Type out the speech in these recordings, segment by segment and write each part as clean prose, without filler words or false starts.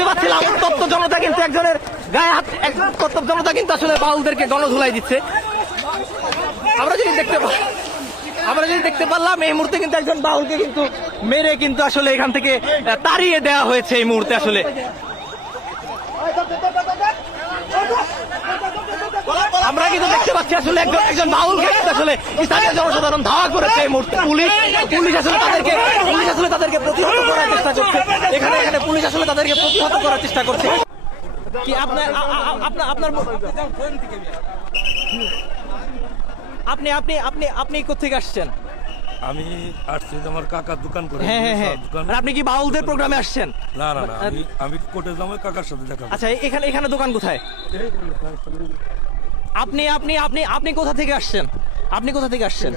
দেখতে পাচ্ছিলাম উত্তপ্ত জনতা কিন্তু একজনের গায়ে হাত, উত্তপ্ত জনতা কিন্তু আসলে বাউলদেরকে গণধুলাই দিচ্ছে। আমরা যদি দেখতে পারলাম এই মুহূর্তে কিন্তু একজন বাউলকে কিন্তু মেরে কিন্তু আসলে এখান থেকে তাড়িয়ে দেওয়া হয়েছে এই মুহূর্তে। আসলে আমরা কিন্তু দেখতে পাচ্ছি আসলে একজন বাউলকে আসলে স্থানীয় জনসাধারণ ধাওয়া করেছে এই মুহূর্তে। পুলিশ আসলে তাদেরকে প্রতিহত করার চেষ্টা করছে। এখানে পুলিশ আসলে তাদেরকে প্রতিহত করার চেষ্টা করছে। কি আপনার আপনি কোথেকে আসছেন? আমি আসছি আমার কাকার দোকান করে। হ্যাঁ। আর আপনি কি বাউলদের প্রোগ্রামে আসছেন? না, আমি কোর্টে যাবো কাকার সাথে দেখা। আচ্ছা, এখানে দোকান কোথায়? আপনি কোথা থেকে আসছেন?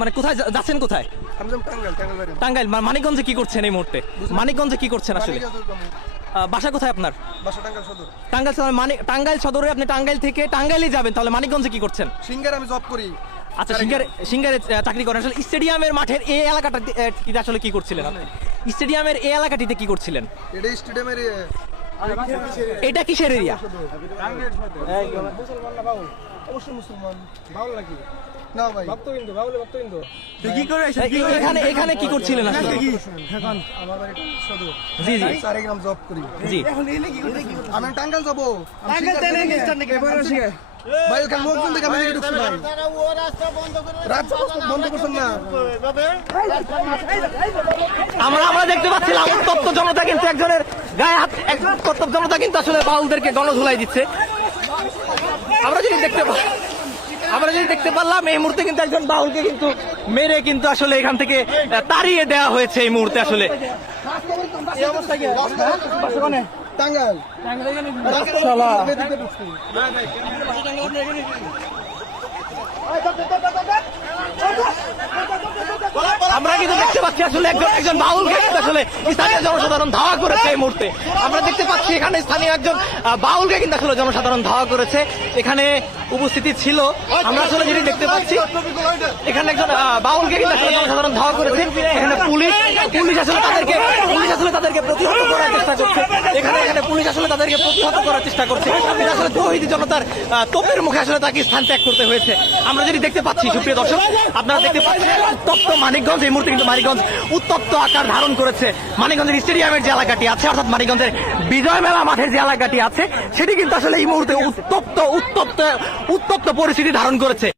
মানে কোথায় যাচ্ছেন? কোথায়? টাঙ্গাইল। মানিকগঞ্জে কি করছেন এই মুহূর্তে? মানিকগঞ্জে কি করছেন আসলে? বাসা কোথায় আপনার? টাঙ্গাইল সদর। টাঙ্গাইল সদরে আপনি টাঙ্গাইল থেকে টাঙ্গাইলে যাবেন, তাহলে মানিকগঞ্জে কি করছেন? সিঙ্গারে আমি জব করি। আচ্ছা, সিঙ্গারে চাকরি করেন। আসলে স্টেডিয়ামের মাঠের এই এলাকাটা আসলে কি করছিলেন? স্টেডিয়ামের এই এলাকাটিতে কি করছিলেন? এটা স্টেডিয়ামের এটা কিসের এরিয়া? অবশ্যই মুসলমান। বাউল নাকি? না ভাই, ভক্তবিন্দু, বাউলের ভক্তবিন্দু। কি করে এখানে কি করছিলেন আসলে? এখন আমার বাড়ি সদর। জি। সারেগ্রাম জব করি। জি। আমি টাঙ্গাইল যাবো। ভাই ওখানে লোকজন থেকে আমি ঢুকছি ভাই। রাস্তা বন্ধ করছেন না। আমরা দেখতে পাচ্ছিলাম উত্তপ্ত জনতা কিন্তু একজনের গায়ে হাত, উত্তপ্ত জনতা কিন্তু আসলে বাউলদেরকে গণধুলাই দিচ্ছে। আমরা যদি দেখতে পারলাম এই মুহূর্তে কিন্তু একজন বাউলকে কিন্তু মেরে কিন্তু আসলে এখান থেকে তাড়িয়ে দেওয়া হয়েছে এই মুহূর্তে। আসলে টাঙ্গাইল। আমরা কিন্তু দেখতে পাচ্ছি আসলে একজন বাউলকে আসলে স্থানীয় জনসাধারণ ধাওয়া করেছে এই মুহূর্তে। আমরা দেখতে পাচ্ছি এখানে স্থানীয় একজন বাউলকে কিন্তু আসলে জনসাধারণ ধাওয়া করেছে। এখানে উপস্থিতি ছিল, আমরা আসলে যেটি দেখতে পাচ্ছি এখানে একজন বাউলকে কিন্তু আসলে জনসাধারণ ধাওয়া করেছে। এখানে পুলিশ আসলে তাদেরকে প্রতিহত করার চেষ্টা করছে। এখানে পুলিশ আসলে তাদেরকে প্রতিহত করার চেষ্টা করছে। এটা আসলে তৌহিদি জনতার তোপের মুখে আসলে তাকে স্থান ত্যাগ করতে হয়েছে। আমরা যেটি দেখতে পাচ্ছি, সুপ্রিয় দর্শক, আপনারা দেখতে পাচ্ছেন উত্তপ্ত মানিকগঞ্জ। এই মুহূর্তে কিন্তু মানিকগঞ্জ উত্তপ্ত আকার ধারণ করেছে। মানিকগঞ্জের স্টেডিয়ামের যে এলাকাটি আছে, অর্থাৎ মানিকগঞ্জের বিজয় মেলা মাঠের যে এলাকাটি আছে, সেটি কিন্তু আসলে এই মুহূর্তে উত্তপ্ত পরিস্থিতি ধারণ করেছে।